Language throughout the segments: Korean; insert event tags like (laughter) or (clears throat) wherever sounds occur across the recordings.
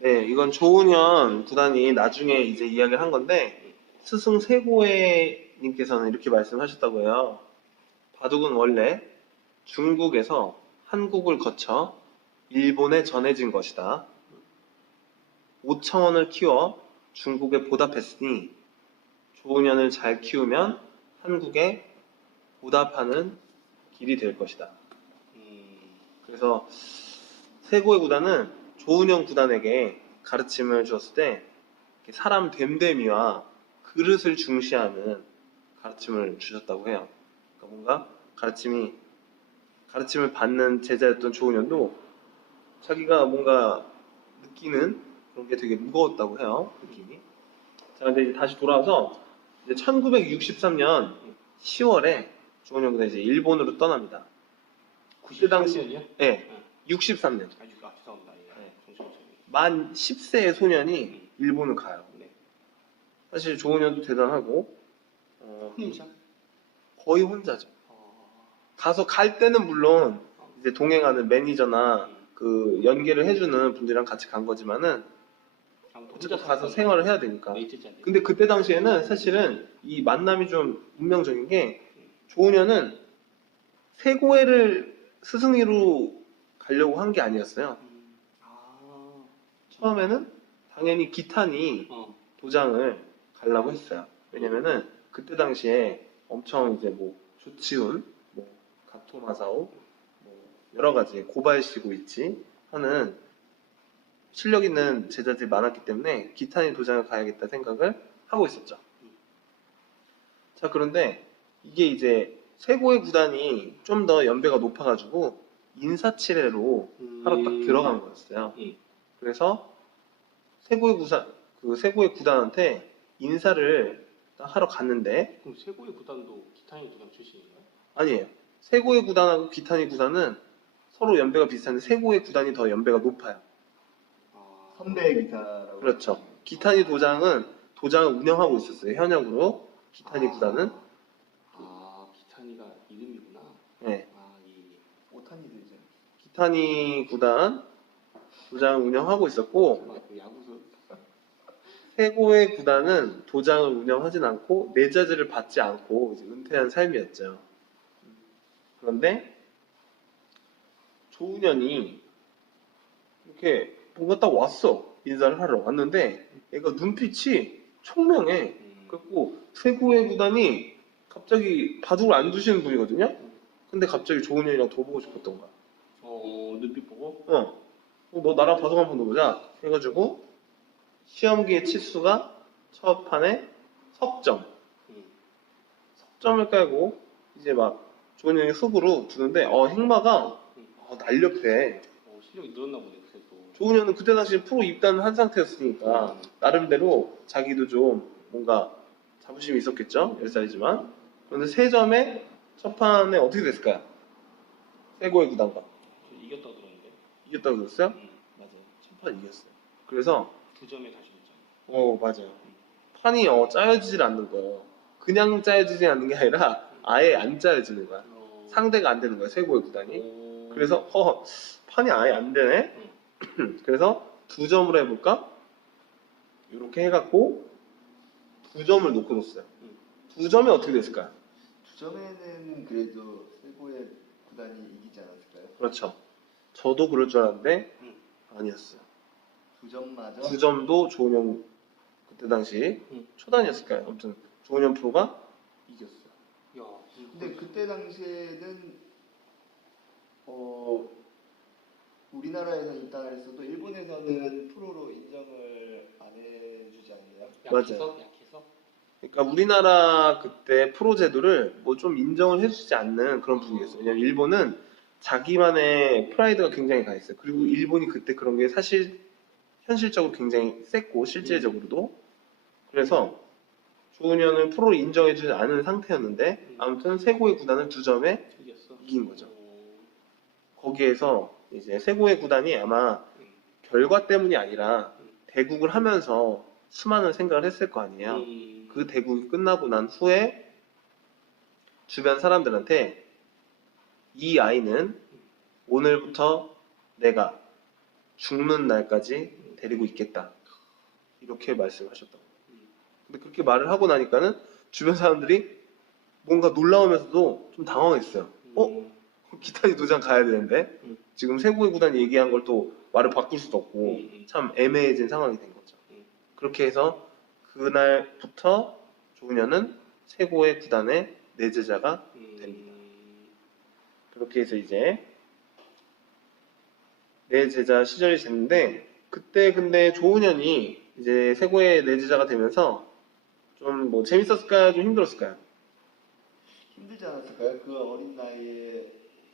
네, 이건 조은현 구단이 나중에 이제 이야기를 한 건데 스승 세고회님께서는 이렇게 말씀하셨다고 해요. 바둑은 원래 중국에서 한국을 거쳐 일본에 전해진 것이다. 5천원을 키워 중국에 보답했으니 조은현을 잘 키우면 한국에 보답하는 길이 될 것이다. 음, 그래서 세고의 구단은 조은영 구단에게 가르침을 주었을 때 사람 됨됨이와 그릇을 중시하는 가르침을 주셨다고 해요. 그러니까 뭔가 가르침이 가르침을 받는 제자였던 조은현도 자기가 뭔가 느끼는 그런 게 되게 무거웠다고 해요. 느낌이. 자, 근데 이제 다시 돌아와서 이제 1963년 10월에 조은영 구단이 이제 일본으로 떠납니다. 그때 당시 93년이요? 네, 63년. 아, 육- 아, 죄송합니다. 예. 네. 정신없어요. 만 10세의 소년이 일본을 가요. 네. 사실 조은현도 대단하고 어, 혼자? 거의 혼자죠. 어, 가서 갈 때는 물론 이제 동행하는 매니저나 그 연계를 해주는 분들이랑 같이 간 거지만은 아무튼 혼자 가서 생활을 해야 되니까. 네이트짜리. 근데 그때 당시에는 사실은 이 만남이 좀 운명적인 게 조은현은 세고회를 스승이로 가려고 한 게 아니었어요. 음, 아, 처음에는 당연히 기탄이 어, 도장을 가려고 했어요. 왜냐면은 그때 당시에 엄청 이제 뭐 조치훈, 뭐 가토마사오, 뭐 여러 가지 고발시고 있지 하는 실력 있는 제자들이 많았기 때문에 기탄이 도장을 가야겠다 생각을 하고 있었죠. 자 그런데 이게 이제 세고의 구단이 좀 더 연배가 높아가지고 인사치레로 하러 딱 음, 들어간 거였어요. 음. 그래서 세고의 구단 그 세고의 구단한테 인사를 딱 하러 갔는데 그럼 세고의 구단도 기타의 구단 출신인가요? 아니에요. 세고의 구단하고 기타니 구단은 서로 연배가 비슷한데 세고의 구단이 더 연배가 높아요. 아, 선배 기타라고. 그렇죠. 기타니 도장은 도장을 운영하고 있었어요. 현역으로 기타니 구단은 아, 기타니가 이름이구나. 네. 아, 이 오타니들이죠. 기타니 구단 도장을 운영하고 있었고 세고의 구단은 도장을 운영하진 않고 내자들을 받지 않고 은퇴한 삶이었죠. 그런데 조은현이 이렇게 뭔가 딱 왔어 인사를 하러 왔는데 얘가 눈빛이 총명해. 음, 그래갖고 세고의 구단이 갑자기 바둑을 안 두시는 분이거든요. 근데 갑자기 조은현이랑 더 보고 싶었던 거야. 어, 눈빛 보고 어, 어, 너 나랑 바둑 한번 넣어보자. 해가지고 시험기의 치수가 첫 판에 석점. 음, 석점을 깔고 이제 막 조은현이 흙으로 두는데 어 행마가 음. 어, 날렵해. 어, 실력이 늘었나 보네, 그새 또. 조은현은 그때 당시 프로 입단을 한 상태였으니까 음. 나름대로 자기도 좀 뭔가 자부심이 있었겠죠. 10살이지만. 그런데 세 점에 첫 판에 어떻게 됐을까요? 세고의 구단과 저 이겼다고 들었는데. 이겼다고 그랬어요? 음, 맞아요. 첫판 이겼어요. 그래서 두 점에 다시 냈잖아. 어 맞아요. 판이 어 짜여지질 않는 거예요. 그냥 짜여지지 않는 게 아니라 아예 안 짜여지는 거야. 어, 상대가 안 되는 거야 세고의 구단이. 오. 그래서 어 판이 아예 안 되네. (clears throat) 그래서 두 점으로 해볼까? 이렇게 해갖고 두 점을 놓고 놓았어요. 음. 두 점이 어떻게 됐을까요? 두 점에는 그래도 세고의 구단이 이기지 않았을까요? 그렇죠. 저도 그럴 줄 알았는데 음. 아니었어요. 두 점마저 두 점도 조은영 그때 당시 음. 초단이었을까요? 아무튼 조은영 프로가 이겼어요. 야, 근데 그때 당시에는 어 우리나라에서 입단을 했어도 일본에서는 프로로 인정을 안 해주지 않나요? 약해서 약해서. 그러니까 우리나라 그때 프로 제도를 뭐 좀 인정을 해주지 않는 그런 분위기였어요. 왜냐면 일본은 자기만의 프라이드가 굉장히 강했어요. 그리고 일본이 그때 그런 게 사실 현실적으로 굉장히 셌고 실제적으로도 그래서 조은현은 프로를 인정해주지 않은 상태였는데 아무튼 세고의 구단은 두 점에. 이긴 거죠. 오, 거기에서 이제 세고의 구단이 아마 음. 결과 때문이 아니라 대국을 하면서 수많은 생각을 했을 거 아니에요. 음, 그 대국이 끝나고 난 후에 주변 사람들한테 이 아이는 오늘부터 내가 죽는 날까지 데리고 있겠다. 이렇게 말씀하셨다고. 근데 그렇게 말을 하고 나니까는 주변 사람들이 뭔가 놀라우면서도 좀 당황했어요. 어? 음. 기타니 도장 가야 되는데 음. 지금 세고의 구단이 얘기한 걸 또 말을 바꿀 수도 없고. 참 애매해진 상황이 된 거죠. 음. 그렇게 해서 그날부터 조은현은 세고의 구단의 내제자가 됩니다. 음. 그렇게 해서 이제 내 제자 시절이 됐는데 그때 근데 조은현이 이제 세고의 내 제자가 되면서 좀 뭐 재밌었을까요? 좀 힘들었을까요? 힘들지 않았을까요? 그 어린 나이에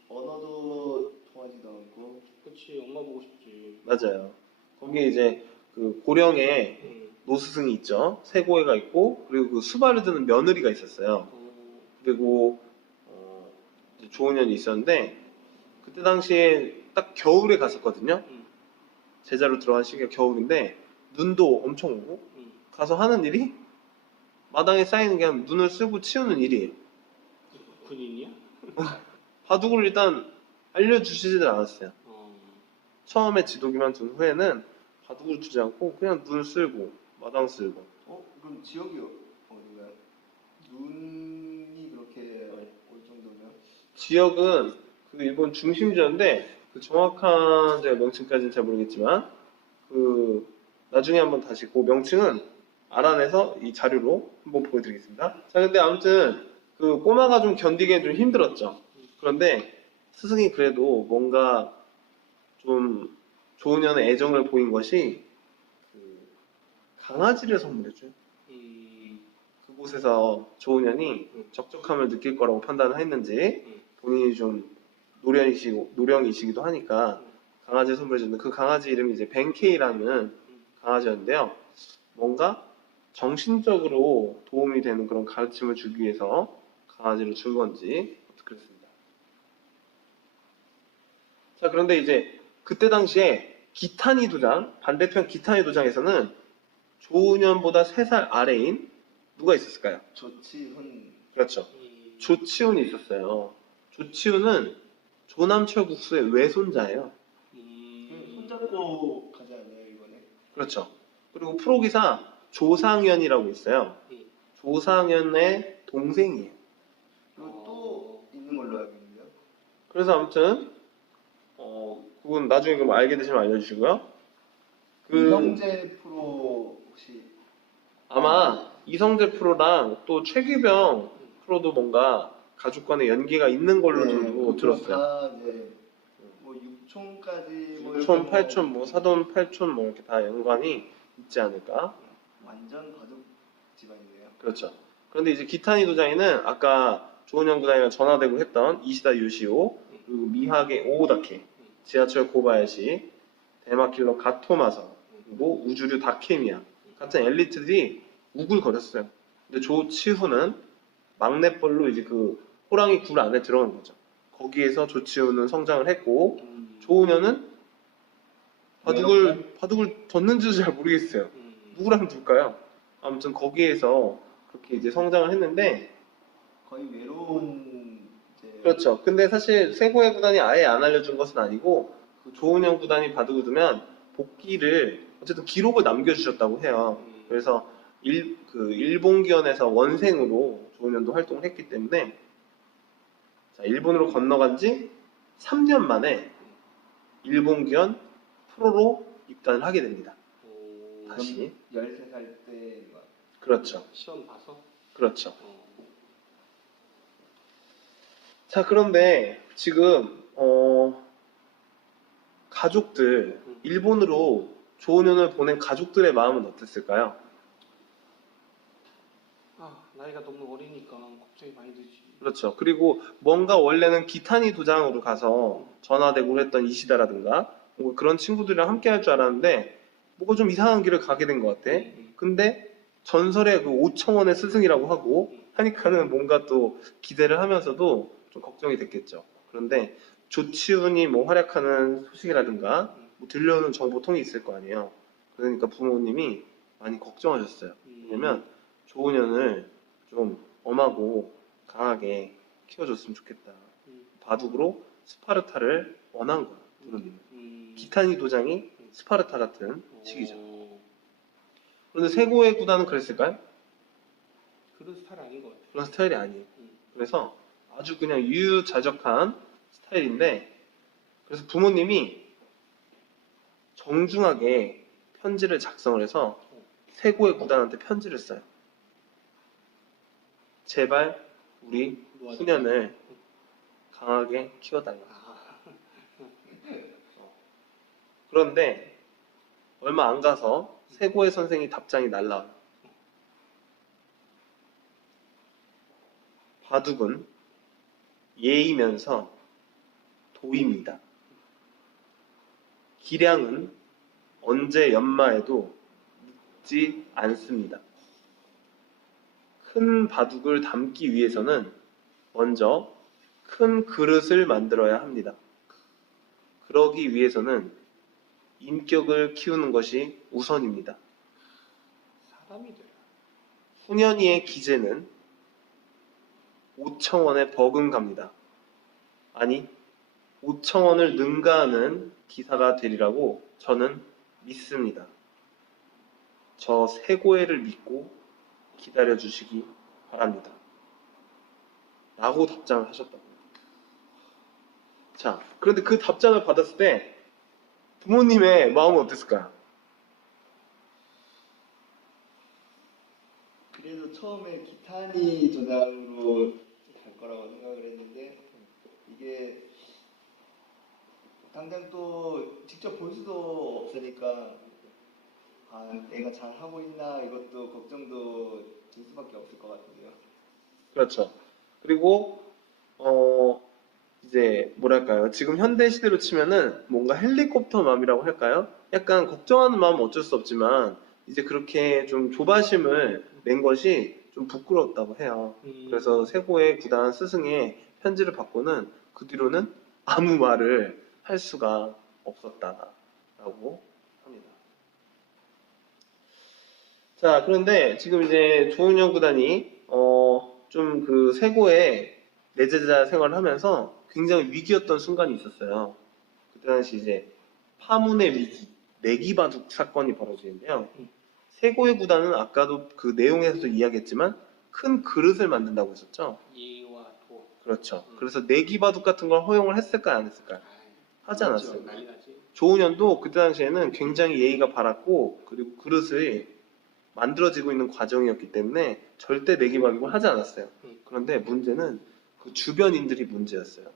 언어도 통하지도 않고 그렇지 엄마 보고 싶지. 맞아요. 거기에 이제 그 고령의 음. 노스승이 있죠. 세고애가 있고 그리고 그 수발을 드는 며느리가 있었어요. 어, 그리고 어, 이제 조은현이 있었는데 그때 당시에 딱 겨울에 갔었거든요. 음. 제자로 들어간 시기가 겨울인데 눈도 엄청 오고 음. 가서 하는 일이 마당에 쌓이는 게 그냥 눈을 쓰고 치우는 일이에요. 그- 군인이야? (laughs) 바둑을 일단 알려주시질 않았어요. 어. 처음에 지도기만 둔 후에는 바둑을 두지 않고 그냥 눈 쓸고 마당 쓸고 어? 그럼 지역이 어딘가요? 눈이 그렇게 올 정도면 지역은 그 일본 중심지였는데 그 정확한 제가 명칭까지는 잘 모르겠지만 그 나중에 한번 다시 그 명칭은 알아내서 이 자료로 한번 보여드리겠습니다. 자 근데 아무튼 그 꼬마가 좀 견디기엔 좀 힘들었죠. 그런데 스승이 그래도 뭔가 좀 조은현의 애정을 보인 것이 그 강아지를 선물해줘요. 음. 그곳에서 조은현이 적적함을 느낄 거라고 판단을 했는지 음. 본인이 좀 노령이시고 노령이시기도 하니까 강아지 선물해줬는데 그 강아지 이름이 이제 벤케이라는 강아지였는데요. 뭔가 정신적으로 도움이 되는 그런 가르침을 주기 위해서 강아지를 준 건지 그랬습니다. 자 그런데 이제 그때 당시에 기타니 도장 반대편 기타니 도장에서는 조은현보다 3살 아래인 누가 있었을까요? 조치훈 그렇죠. 음. 조치훈이 있었어요. 조치훈은 조남철 국수의 외손자예요. 음. 손잡고 가지 않나요 이번에? 그렇죠. 그리고 프로기사 조상현이라고 있어요. 음. 조상현의 동생이에요. 그리고 또 있는 걸로 알고 있는데요. 그래서 아무튼 어 그건 나중에 그럼 알게 되시면 알려주시고요. 그 이성재 프로 혹시 아마 이성재 프로랑 또 최규병 프로도 뭔가 가족 간의 연계가 있는 걸로 네, 좀 그쪽 들었어요. 다 이제 뭐 6촌까지 뭐 이렇게 6촌, 뭐 8촌, 뭐 사돈, 8촌 뭐 이렇게 다 연관이 있지 않을까? 완전 가족 집안이네요. 그렇죠. 그런데 이제 기타니 도장에는 아까 조은영 구단이랑 전화대고 했던 이시다 유시오, 그리고 미하게 오오다케, 지하철 고바야시, 대마킬러 가토마서, 그리고 우주류 다케미야 같은 엘리트들이 우글거렸어요. 근데 조치후는 막내뻘로 이제 그 호랑이 굴 안에 들어간 거죠. 거기에서 조치후는 성장을 했고 음. 조은현은 바둑을 바둑을 뒀는지도 잘 모르겠어요. 음. 누구랑 둘까요? 아무튼 거기에서 그렇게 이제 성장을 했는데 거의 외로운 이제 그렇죠. 근데 사실 세고의 구단이 아예 안 알려준 것은 아니고 그 조은영 구단이 바둑을 두면 복귀를 어쨌든 기록을 남겨주셨다고 해요. 음. 그래서 일, 그 일본 기원에서 원생으로 조은현도 활동을 했기 때문에 자, 일본으로 건너간 지 3년 만에 일본기원 프로로 입단을 하게 됩니다. 오. 다시. 13살 때 막. 그렇죠. 시험 봐서. 그렇죠. 어. 자, 그런데 지금 어, 가족들 일본으로 조은현을 보낸 가족들의 마음은 어땠을까요? 아 나이가 너무 어리니까 걱정이 많이 되지. 그렇죠. 그리고 뭔가 원래는 기타니 도장으로 가서 전화대고를 했던 이시다라든가 뭔가 그런 친구들이랑 함께 할 줄 알았는데 뭐가 좀 이상한 길을 가게 된 것 같아. 음. 근데 전설의 그 5천 원의 스승이라고 하고 하니까는 뭔가 또 기대를 하면서도 좀 걱정이 됐겠죠. 그런데 조치훈이 뭐 활약하는 소식이라든가 뭐 들려오는 정보통이 있을 거 아니에요. 그러니까 부모님이 많이 걱정하셨어요. 음. 왜냐면 조은현을 좀 엄하고 강하게 키워줬으면 좋겠다. 음. 바둑으로 스파르타를 원한 거야. 부모님은. 음. 기타니 도장이 스파르타 같은 식이죠. 어, 그런데 세고의 구단은 그랬을까요? 그런 스타일 아닌 것 같아. 그런 스타일이 아니에요. 음. 그래서 아주 그냥 유유자적한 스타일인데 그래서 부모님이 정중하게 편지를 작성을 해서 세고의 구단한테 편지를 써요. 제발 우리. 후년을 강하게 키워달라. 아, 그런데 얼마 안 가서 세고의 선생이 답장이 날라와요. 바둑은 예이면서 도입니다. 기량은 언제 연마해도 늦지 않습니다. 큰 바둑을 담기 위해서는 먼저 큰 그릇을 만들어야 합니다. 그러기 위해서는 인격을 키우는 것이 우선입니다. 사람이 돼. 후년이의 기재는 5천 원에 버금갑니다. 아니, 5천 원을 능가하는 기사가 되리라고 저는 믿습니다. 저 세고회를 믿고 기다려 주시기 바랍니다. 라고 답장을 하셨다고요. 자, 그런데 그 답장을 받았을 때 부모님의 마음은 어땠을까요? 그래도 처음에 기타니 조장으로 갈 거라고 생각을 했는데 이게 당장 또 직접 볼 수도 없으니까 아 내가 잘 하고 있나 이것도 걱정도 들 수밖에 없을 것 같은데요. 그렇죠. 그리고 어 이제 뭐랄까요? 지금 현대 시대로 치면은 뭔가 헬리콥터 마음이라고 할까요? 약간 걱정하는 마음은 어쩔 수 없지만 이제 그렇게 좀 조바심을 낸 것이 좀 부끄럽다고 해요. 음. 그래서 세고의 구단 스승의 편지를 받고는 그 뒤로는 아무 말을 할 수가 없었다라고 합니다. 자, 그런데 지금 이제 조은영 구단이 어, 좀 그 세고의 내제자 생활을 하면서 굉장히 위기였던 순간이 있었어요. 그때 당시 이제 파문의 위기, 내기바둑 사건이 벌어지는데요. 음. 세고의 구단은 아까도 그 내용에서도 이야기했지만 큰 그릇을 만든다고 했었죠. 예와 도. 그렇죠. 음. 그래서 내기바둑 같은 걸 허용을 했을까요, 안 했을까요? 아이, 하지 않았어요. 난리 나지. 조은현도 그때 당시에는 굉장히 예의가 바랐고 그리고 그릇을 만들어지고 있는 과정이었기 때문에 절대 내기바둑을 하지 않았어요. 음. 그런데 문제는 그 주변인들이 문제였어요.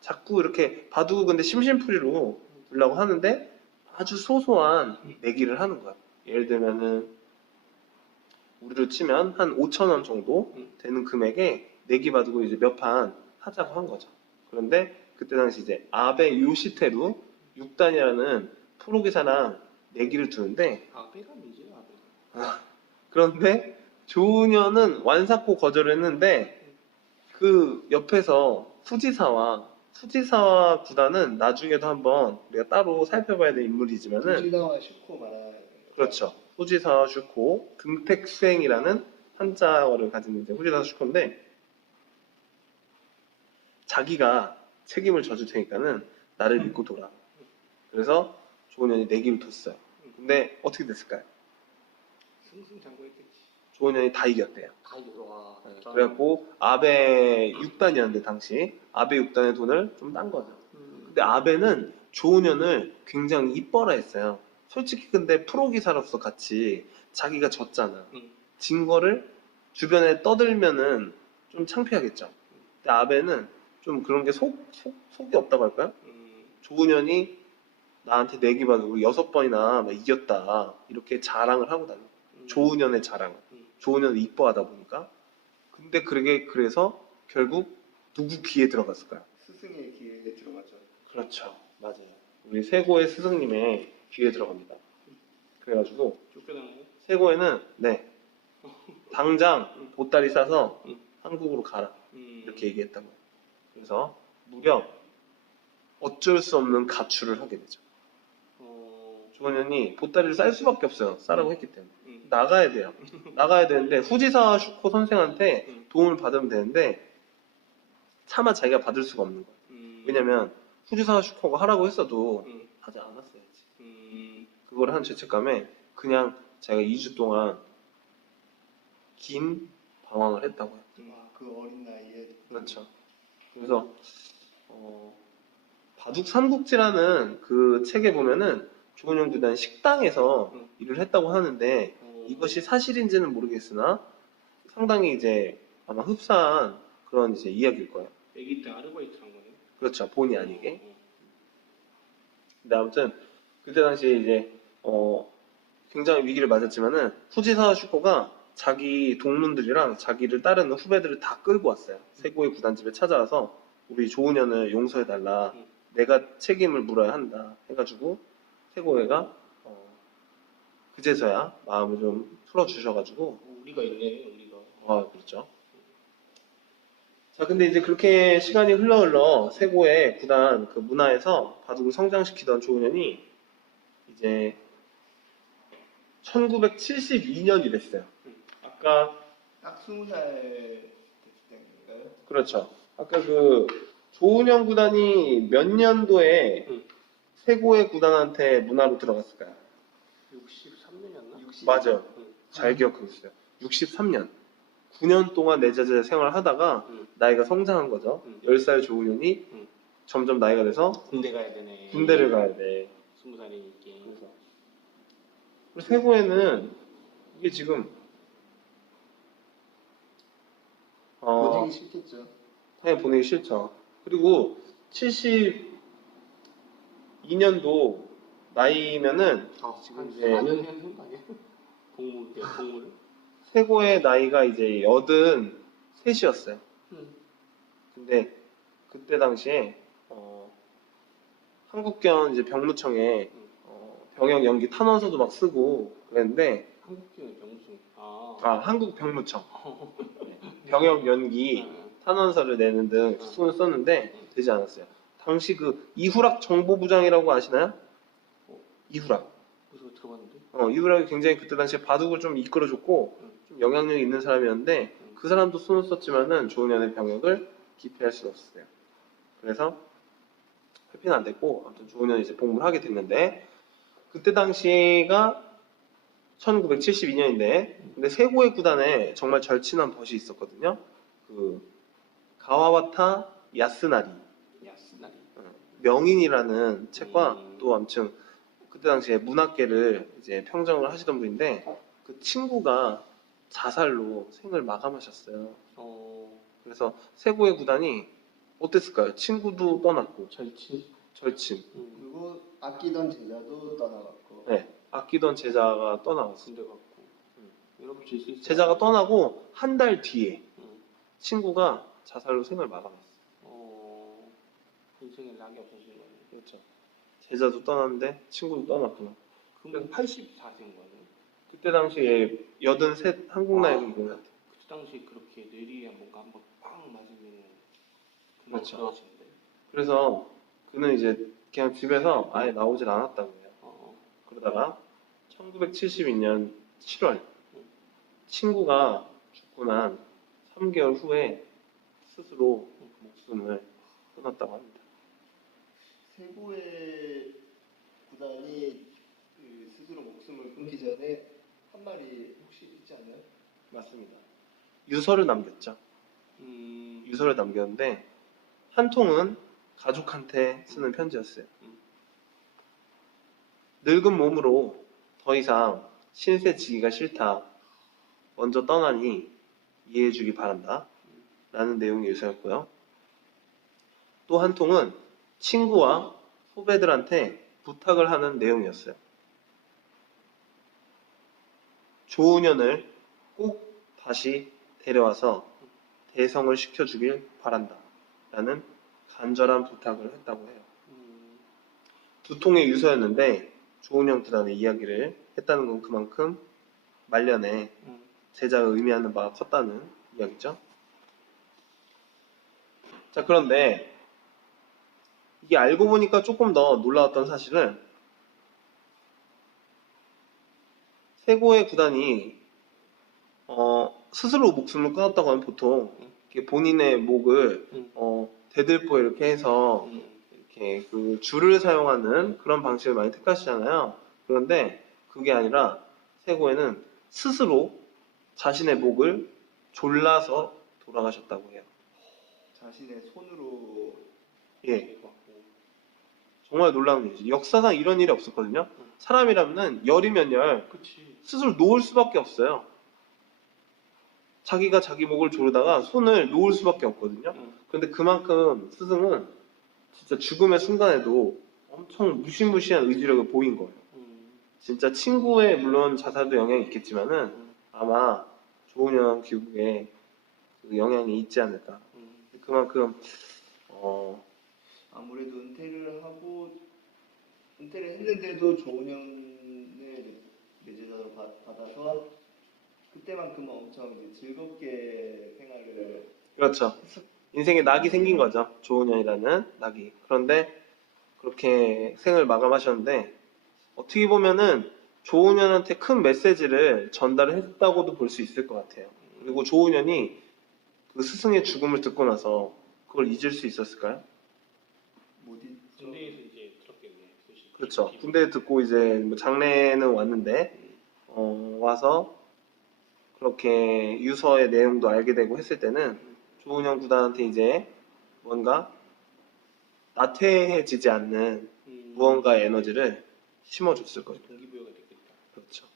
자꾸 이렇게 바둑을 근데 심심풀이로 두려고 하는데 아주 소소한 내기를 하는 거야. 예를 들면은 우리로 치면 한 5천 원 정도 음. 되는 금액에 내기 바둑을 이제 몇 판 하자고 한 거죠. 그런데 그때 당시 이제 아베 요시테루 6단이라는 프로기사랑 내기를 두는데 아베가 아베가. 그런데 조은현은 완사코 거절을 했는데 그 옆에서 후지사와 후지사와 구단은 나중에도 한번 우리가 따로 살펴봐야 될 인물이지만은 후지나와 슈코 말하는 그렇죠. 후지사 슈코 등택수행이라는 한자어를 가진 이제 후지사 슈코인데 자기가 책임을 져줄 테니까는 나를 믿고 돌아. 그래서 조은현이 내기를 뒀어요. 근데 어떻게 됐을까요? 승승장구했겠지. 조은현이 다 이겼대요. 다 와. 네, 진짜. 그래갖고 아베 6단이었는데 당시 아베 6단의 돈을 좀 딴 거죠. 음. 근데 아베는 조은현을 굉장히 이뻐라 했어요. 솔직히 근데 프로 기사로서 같이 자기가 졌잖아. 음. 진 거를 주변에 떠들면은 좀 창피하겠죠. 근데 아베는 좀 그런 게 속, 속, 속이 없다고 할까요? 음. 조은현이 나한테 내기 받고 우리 여섯 번이나 막 이겼다. 이렇게 자랑을 하고 다녀. 음. 조은현의 자랑을. 음. 조은현을 이뻐하다 보니까. 근데 그러게 그래서 결국 누구 귀에 들어갔을까요? 스승의 기회에 들어가죠. 그렇죠. 맞아요. 우리 세고의 스승님의 귀에 들어갑니다. 그래가지고 쫓겨나나요? 세고에는 네 (laughs) 당장 보따리 싸서 음. 한국으로 가라 음. 이렇게 얘기했다고. 그래서 무려 어쩔 수 없는 가출을 하게 되죠. 어. 조은현이 보따리를 쌀 수밖에 없어요. 싸라고 했기 때문에 음. 나가야 돼요. 나가야 되는데 후지사 슈코 선생한테 음. 도움을 받으면 되는데 차마 자기가 받을 수가 없는 거야. 음. 왜냐면 후지사 슈퍼가 하라고 했어도 음. 하지 않았어야지. 음. 그걸 한 죄책감에 그냥 자기가 2주 동안 긴 방황을 했다고요. 아, 그 어린 나이에 그렇죠. 그래서 어, 바둑 삼국지라는 그 책에 보면은 조은영 구단 식당에서 음. 일을 했다고 하는데 어. 이것이 사실인지는 모르겠으나 상당히 이제 아마 흡사한 그런 이제 이야기일 거예요. 아기 때 아르바이트 한 거네. 그렇죠. 본의 아니게. 어. 근데 아무튼 그때 당시에 이제 어, 굉장히 위기를 맞았지만은 후지사 슈퍼가 자기 동문들이랑 자기를 따르는 후배들을 다 끌고 왔어요. 세고의 구단집에 찾아와서 우리 조은현을 용서해달라. 음. 내가 책임을 물어야 한다. 해가지고 세고회가 어, 그제서야 마음을 좀 풀어주셔가지고 어, 우리가 있네, 우리가. 아, 그렇죠. 자, 근데 이제 그렇게 시간이 흘러 흘러 세고의 구단 그 문화에서 바둑을 성장시키던 조은현이 이제 1972년이 됐어요. 음. 아까 딱 스무 살 됐을 때인가요? 그렇죠. 아까 그 조은현 구단이 몇 년도에 음. 세고의 구단한테 문화로 들어갔을까요? 63년이었나? 60. 맞아요. 응. 잘 기억하고 있어요. 63년. 9년 동안 내자제 생활을 하다가 응. 나이가 성장한 거죠. 응. 10살 조은현이 응. 점점 나이가 돼서 군대 가야 되네. 군대를 가야 돼. 스무 살이니까. 그래서 그리고 세고에는 이게 지금 어, 보내기 싫겠죠. 당연히 보내기 싫죠. 그리고 72년도 나이면은 아, 지금 한 이제 4년 했는 거 아니야? 복무, 때 복무를. 세고의 나이가 이제 83이었어요. 응. 근데 그때 당시에 어, 한국견 이제 병무청에 어, 병역 연기 탄원서도 막 쓰고 그랬는데 한국교회 병무청. 아. 아 한국 병무청 (laughs) 병역 연기 응. 탄원서를 내는 등 수을 썼는데 되지 않았어요. 당시 그 이후락 정보부장이라고 아시나요? 어. 이후락. 그래서 들어봤는데. 어, 이후락이 굉장히 그때 당시에 바둑을 좀 이끌어줬고 응. 좀 영향력이 있는 사람이었는데 응. 그 사람도 손을 썼지만은 조은현의 병역을 기피할 수 없었어요. 그래서 회피는 안 됐고 아무튼 조은현이 이제 복무를 하게 됐는데 그때 당시가 1972년인데 근데 세고의 구단에 정말 절친한 벗이 있었거든요. 그 가와와타 야스나리 야스나리. 어, 명인이라는 책과 음. 또 아무튼 그때 당시에 문학계를 이제 평정을 하시던 분인데 그 친구가 자살로 생을 마감하셨어요. 어. 그래서 세고의 구단이 어땠을까요? 친구도 떠났고 절친. 절친, 응. 그리고 아끼던 제자도 떠나갔고. 네, 아끼던 제자가 떠나갔어요. 군대 갔고. 질수 있어. 제자가 떠나고 한 달 뒤에 응. 친구가 자살로 생을 마감했어요. 어. 인생에 낙이 없어지는 거네. 그렇죠. 제자도 떠났는데 친구도 떠났구나. 그럼 84세인 거네. 그때 당시에 83 한국 나이로 아. 있는 것 같아요. 그때 당시 그렇게 뇌리에 뭔가 한번 빵 맞으면 금방 그렇죠. 돌아가시는데. 그래서 그는 이제 그냥 집에서 아예 나오질 않았다고 해요. 어. 그러다가 1972년 7월 친구가 죽고 난 3개월 후에 스스로 목숨을 끊었다고 합니다. 세고의 구단이 그 스스로 목숨을 끊기 전에 한 말이 혹시 있지 않나요? 맞습니다. 유서를 남겼죠. 음. 유서를 남겼는데 한 통은 가족한테 쓰는 편지였어요. 음. 늙은 몸으로 더 이상 신세 지기가 싫다. 먼저 떠나니 이해해주기 바란다. 라는 내용의 유서였고요. 또 한 통은 친구와 후배들한테 부탁을 하는 내용이었어요. 조은현을 꼭 다시 데려와서 대성을 시켜주길 바란다. 라는 간절한 부탁을 했다고 해요. 음. 두 통의 유서였는데 조은현 구단의 이야기를 했다는 건 그만큼 말년에 음. 제자가 의미하는 바가 컸다는 이야기죠. 자, 그런데 이게 알고 보니까 조금 더 놀라웠던 사실은 세고의 구단이 어, 스스로 목숨을 끊었다고 하면 보통 이렇게 본인의 목을 음. 어, 대들보 이렇게 해서 음. 이렇게 그 줄을 사용하는 그런 방식을 많이 택하시잖아요. 그런데 그게 아니라 세고에는 스스로 자신의 목을 졸라서 돌아가셨다고 해요. 자신의 손으로 예, 정말 놀라운 일이죠. 역사상 이런 일이 없었거든요. 사람이라면 열이면 열 그치. 스스로 놓을 수밖에 없어요. 자기가 자기 목을 조르다가 손을 놓을 수밖에 없거든요. 음. 그런데 그만큼 스승은 진짜 죽음의 순간에도 엄청 무시무시한 의지력을 보인 거예요. 음. 진짜 친구의 물론 자살도 영향이 있겠지만은 음. 아마 조은현 귀국에 그 영향이 있지 않을까. 음. 그만큼 어 아무래도 은퇴를 하고 은퇴를 했는데도 조은현을 내제자로 받- 받아서 그때만큼은 엄청 이제 즐겁게 생활을 그렇죠. 인생에 낙이 생긴 거죠. 조은현이라는 낙이. 그런데 그렇게 생을 마감하셨는데 어떻게 보면은 조은현한테 큰 메시지를 전달을 했다고도 볼 수 있을 것 같아요. 그리고 조은현이 그 스승의 죽음을 듣고 나서 그걸 잊을 수 있었을까요? 못 잊죠. 군대에서 이제 들었겠네. 그렇죠. 군대 듣고 이제 뭐 장례는 왔는데 어, 와서 그렇게 유서의 내용도 알게 되고 했을 때는 조은현 구단한테 이제 뭔가 나태해지지 않는 음. 무언가의 에너지를 심어줬을 거예요. 동기부여가 됐겠다. 그렇죠.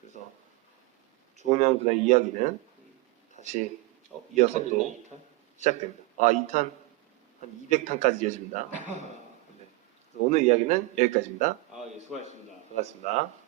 그래서 조은현 구단 이야기는 다시 어, 이어서 또 됐나, 이탄? 시작됩니다. 아 2탄 한 200탄까지 이어집니다. (laughs) 네. 오늘 이야기는 여기까지입니다. 아, 예, 수고하셨습니다. 반갑습니다.